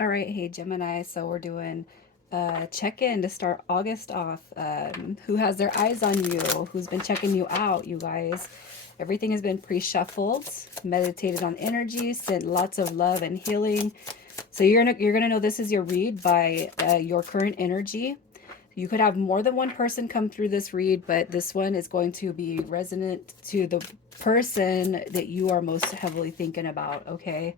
All right, hey Gemini. So we're doing check-in to start August off. Who has their eyes on you? Who's been checking you out, you guys? Everything has been pre-shuffled, meditated on energy, sent lots of love and healing. So you're gonna know this is your read by your current energy. You could have more than one person come through this read, but this one is going to be resonant to the person that you are most heavily thinking about. Okay.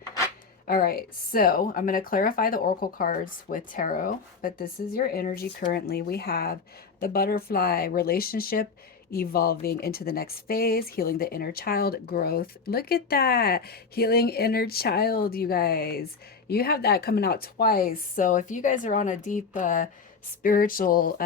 All right, so I'm going to clarify the oracle cards with tarot, but this is your energy currently. We have the butterfly relationship evolving into the next phase, healing the inner child, growth. Look at that. Healing inner child, you guys. You have that coming out twice. So if you guys are on a deep spiritual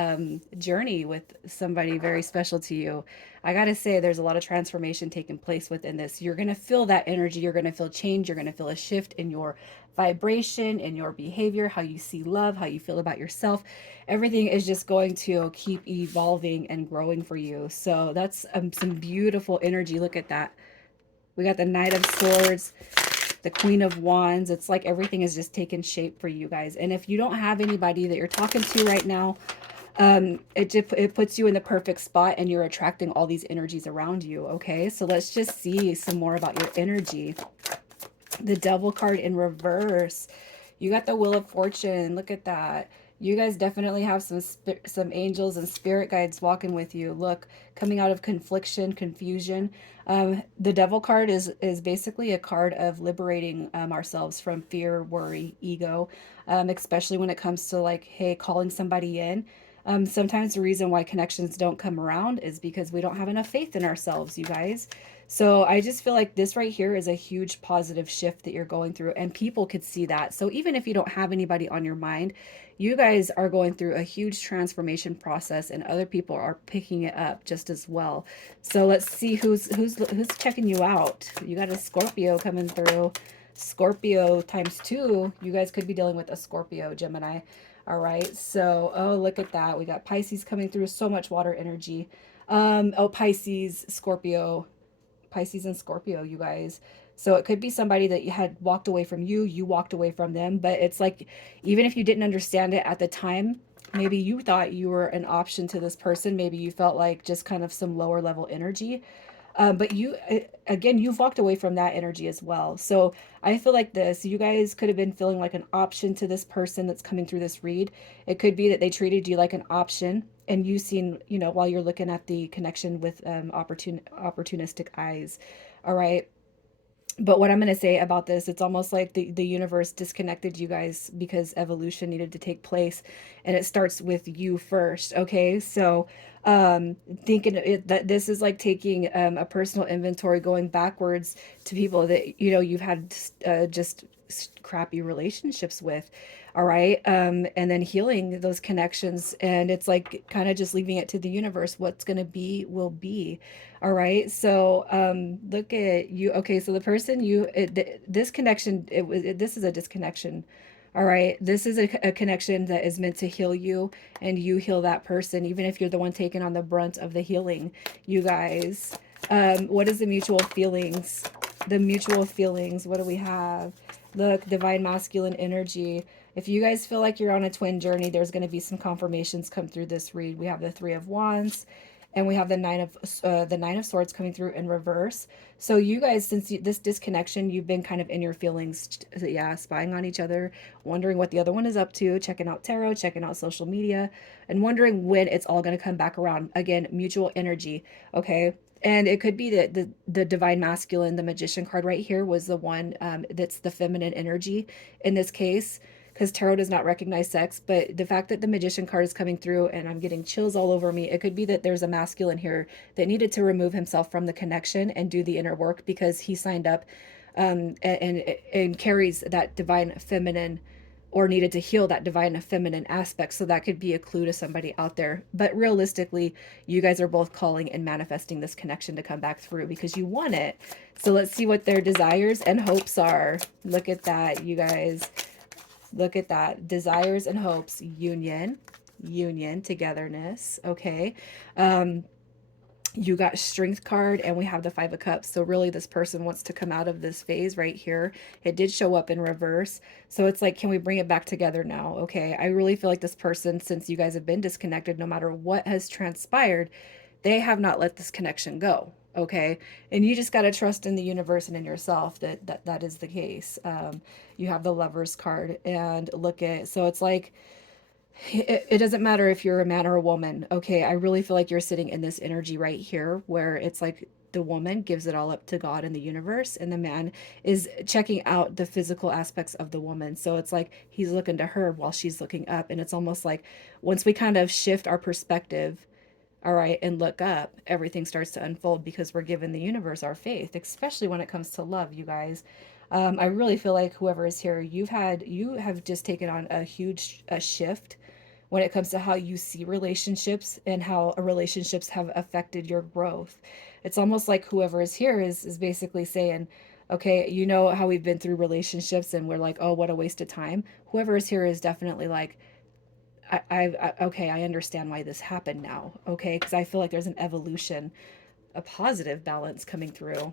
journey with somebody very special to you, I gotta say, there's a lot of transformation taking place within this. You're gonna feel that energy. You're gonna feel change. You're gonna feel a shift in your vibration, in your behavior, how you see love, how you feel about yourself. Everything is just going to keep evolving and growing for you. So that's some beautiful energy. Look at that. We got the Knight of Swords, the Queen of Wands. It's like everything is just taking shape for you guys. And if you don't have anybody that you're talking to right now, it puts you in the perfect spot and you're attracting all these energies around you. Okay, so let's just see some more about your energy. The Devil card in reverse. You got the Wheel of Fortune. Look at that. You guys definitely have some angels and spirit guides walking with you. Look, coming out of confliction, confusion. The Devil card is basically a card of liberating ourselves from fear, worry, ego, especially when it comes to like, hey, calling somebody in. Sometimes the reason why connections don't come around is because we don't have enough faith in ourselves, you guys. So I just feel like this right here is a huge positive shift that you're going through, and people could see that. So even if you don't have anybody on your mind, you guys are going through a huge transformation process, and other people are picking it up just as well. So let's see who's checking you out. You got a Scorpio coming through. Scorpio times two. You guys could be dealing with a Scorpio, Gemini. All right. So, oh, look at that. We got Pisces coming through. So much water energy. Oh, Pisces, Scorpio, Pisces and Scorpio, you guys. So it could be somebody that you had walked away from you, you walked away from them, but it's like even if you didn't understand it at the time, maybe you thought you were an option to this person, maybe you felt like just kind of some lower level energy. But you, again, you've walked away from that energy as well. So I feel like this, you guys could have been feeling like an option to this person that's coming through this read. It could be that they treated you like an option and you seen, while you're looking at the connection with opportunistic eyes. All right. But what I'm going to say about this, it's almost like the universe disconnected you guys because evolution needed to take place, and it starts with you first. Okay. So, thinking that this is like taking a personal inventory, going backwards to people that, you've had just crappy relationships with. All right. And then healing those connections. And it's like kind of just leaving it to the universe. What's going to be will be. All right. So look at you. Okay. So the person this connection, this is a disconnection. All right. This is a connection that is meant to heal you, and you heal that person, even if you're the one taking on the brunt of the healing, you guys. What is the mutual feelings? The mutual feelings. What do we have? Look, divine masculine energy. If you guys feel like you're on a twin journey, there's going to be some confirmations come through this read. We have the Three of Wands, and we have the Nine of Swords coming through in reverse. So you guys, since this disconnection, you've been kind of in your feelings, yeah, spying on each other, wondering what the other one is up to, checking out tarot, checking out social media, and wondering when it's all going to come back around. Again, mutual energy. Okay. And it could be that the divine masculine, the magician card right here was the one that's the feminine energy in this case, because tarot does not recognize sex. But the fact that the magician card is coming through and I'm getting chills all over me, it could be that there's a masculine here that needed to remove himself from the connection and do the inner work because he signed up and carries that divine feminine, or needed to heal that divine feminine aspect. So that could be a clue to somebody out there. But realistically, you guys are both calling and manifesting this connection to come back through because you want it. So let's see what their desires and hopes are. Look at that, you guys. Look at that. Desires and hopes, union, togetherness. Okay. You got strength card, and we have the 5 of cups. So really this person wants to come out of this phase right here. It did show up in reverse, so it's like, can we bring it back together now? Okay, I really feel like this person, since you guys have been disconnected, no matter what has transpired, they have not let this connection go. Okay, and you just got to trust in the universe and in yourself that that is the case. You have the Lovers card, and look at, so it's like, it doesn't matter if you're a man or a woman. Okay, I really feel like you're sitting in this energy right here where it's like the woman gives it all up to God and the universe, and the man is checking out the physical aspects of the woman. So it's like he's looking to her while she's looking up, and it's almost like once we kind of shift our perspective, all right, and look up, everything starts to unfold because we're giving the universe our faith, especially when it comes to love, you guys. I really feel like whoever is here, you have just taken on a huge a shift when it comes to how you see relationships and how relationships have affected your growth. It's almost like whoever is here is basically saying, okay, you know how we've been through relationships and we're like, oh, what a waste of time. Whoever is here is definitely like, okay, I understand why this happened now. Okay, because I feel like there's an evolution, a positive balance coming through.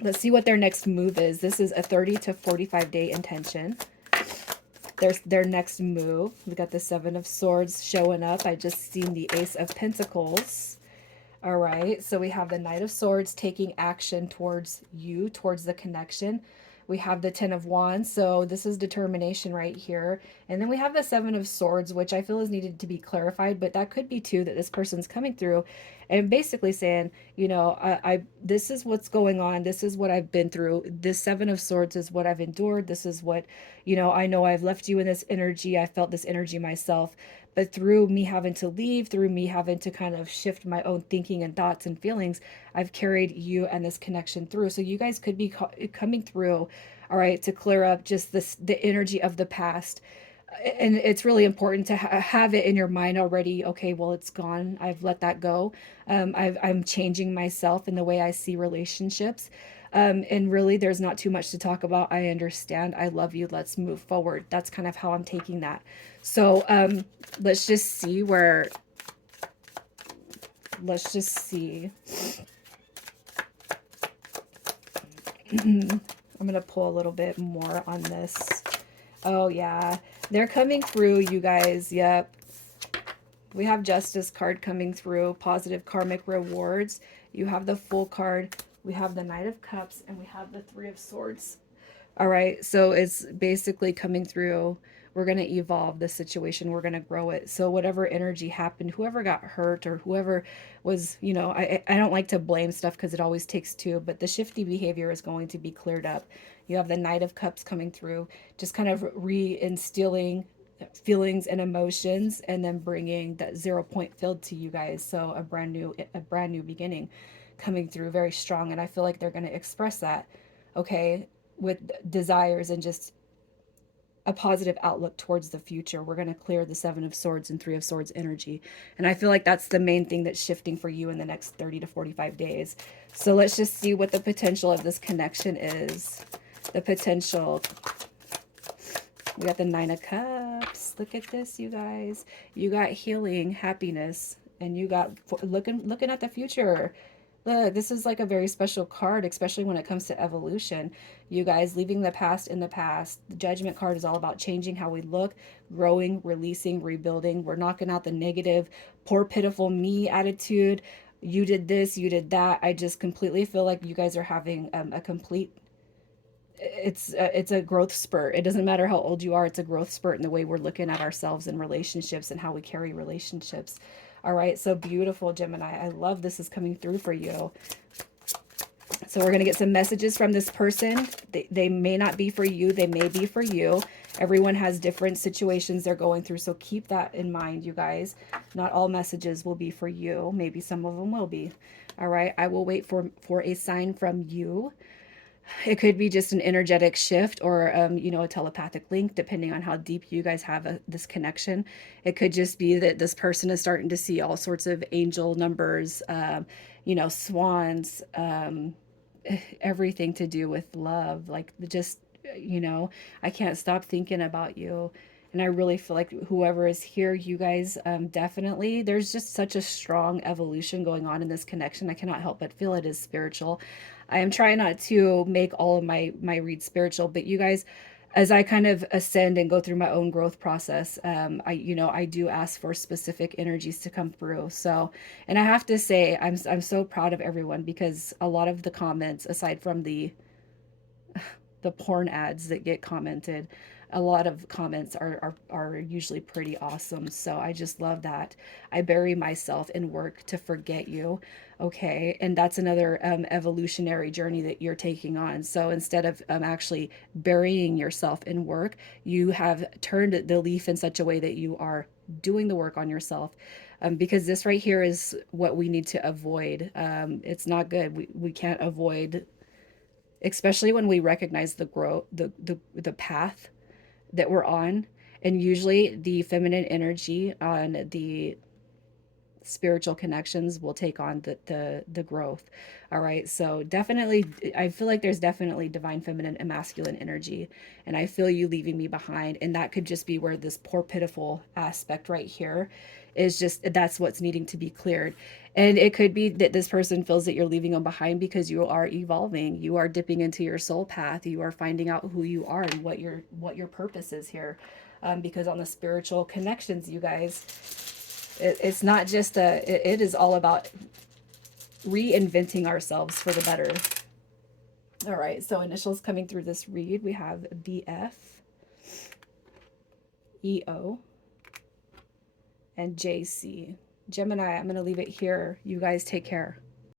Let's see what their next move is. This is a 30 to 45 day intention. Their next move. We got the 7 of Swords showing up. I just seen the Ace of Pentacles. All right, so we have the Knight of Swords taking action towards you, towards the connection. We have the 10 of Wands, so this is determination right here. And then we have the 7 of Swords, which I feel is needed to be clarified, but that could be too that this person's coming through and basically saying, you know, I this is what's going on. This is what I've been through. This 7 of Swords is what I've endured. This is what, you know I've left you in this energy. I felt this energy myself. But through me having to leave, through me having to kind of shift my own thinking and thoughts and feelings, I've carried you and this connection through. So you guys could be coming through, all right, to clear up just this the energy of the past. And it's really important to have it in your mind already. Okay, well, it's gone. I've let that go. I'm changing myself in the way I see relationships. And really, there's not too much to talk about. I understand. I love you. Let's move forward. That's kind of how I'm taking that. So let's just see where, let's just see. I'm going to pull a little bit more on this. Oh, yeah. They're coming through, you guys. Yep. We have Justice card coming through. Positive karmic rewards. You have the Fool card. We have the Knight of Cups. And we have the 3 of Swords. All right. So it's basically coming through. We're going to evolve the situation. We're going to grow it. So whatever energy happened, whoever got hurt or whoever was, I don't like to blame stuff because it always takes two, but the shifty behavior is going to be cleared up. You have the Knight of Cups coming through, just kind of reinstilling feelings and emotions, and then bringing that 0 point filled to you guys. So a brand new beginning coming through very strong. And I feel like they're going to express that, okay, with desires and just a positive outlook towards the future. We're going to clear the 7 of Swords and 3 of Swords energy. And I feel like that's the main thing that's shifting for you in the next 30 to 45 days. So let's just see what the potential of this connection is. The potential. We got the 9 of Cups. Look at this, you guys. You got healing, happiness, and you got looking at the future. Look, this is like a very special card, especially when it comes to evolution. You guys, leaving the past in the past. The Judgment card is all about changing how we look, growing, releasing, rebuilding. We're knocking out the negative, poor, pitiful me attitude. You did this, you did that. I just completely feel like you guys are having a complete, it's a growth spurt. It doesn't matter how old you are. It's a growth spurt in the way we're looking at ourselves and relationships and how we carry relationships. All right, so beautiful, Gemini. I love this is coming through for you. So we're going to get some messages from this person. They may not be for you. They may be for you. Everyone has different situations they're going through. So keep that in mind, you guys. Not all messages will be for you. Maybe some of them will be. All right, I will wait for a sign from you. It could be just an energetic shift or, a telepathic link, depending on how deep you guys have this connection. It could just be that this person is starting to see all sorts of angel numbers, swans, everything to do with love. Like just, I can't stop thinking about you. And I really feel like whoever is here, you guys, definitely, there's just such a strong evolution going on in this connection. I cannot help but feel it is spiritual. I am trying not to make all of my reads spiritual, but you guys, as I kind of ascend and go through my own growth process, I do ask for specific energies to come through. So, and I have to say, I'm so proud of everyone, because a lot of the comments, aside from the porn ads that get commented, a lot of comments are usually pretty awesome. So I just love that. I bury myself in work to forget you. Okay. And that's another evolutionary journey that you're taking on. So instead of actually burying yourself in work, you have turned the leaf in such a way that you are doing the work on yourself. Because this right here is what we need to avoid. It's not good. We can't avoid, especially when we recognize the growth, the path that we're on. And usually the feminine energy on the spiritual connections will take on the growth. All right, so definitely, I feel like there's definitely divine feminine and masculine energy, and I feel you leaving me behind. And that could just be where this poor pitiful aspect right here is, just that's what's needing to be cleared. And it could be that this person feels that you're leaving them behind because you are evolving, you are dipping into your soul path, you are finding out who you are and what your purpose is here. Because on the spiritual connections, you guys, it's not just it is all about reinventing ourselves for the better. All right, so initials coming through this read, we have BF, EO, and JC. Gemini, I'm going to leave it here. You guys take care.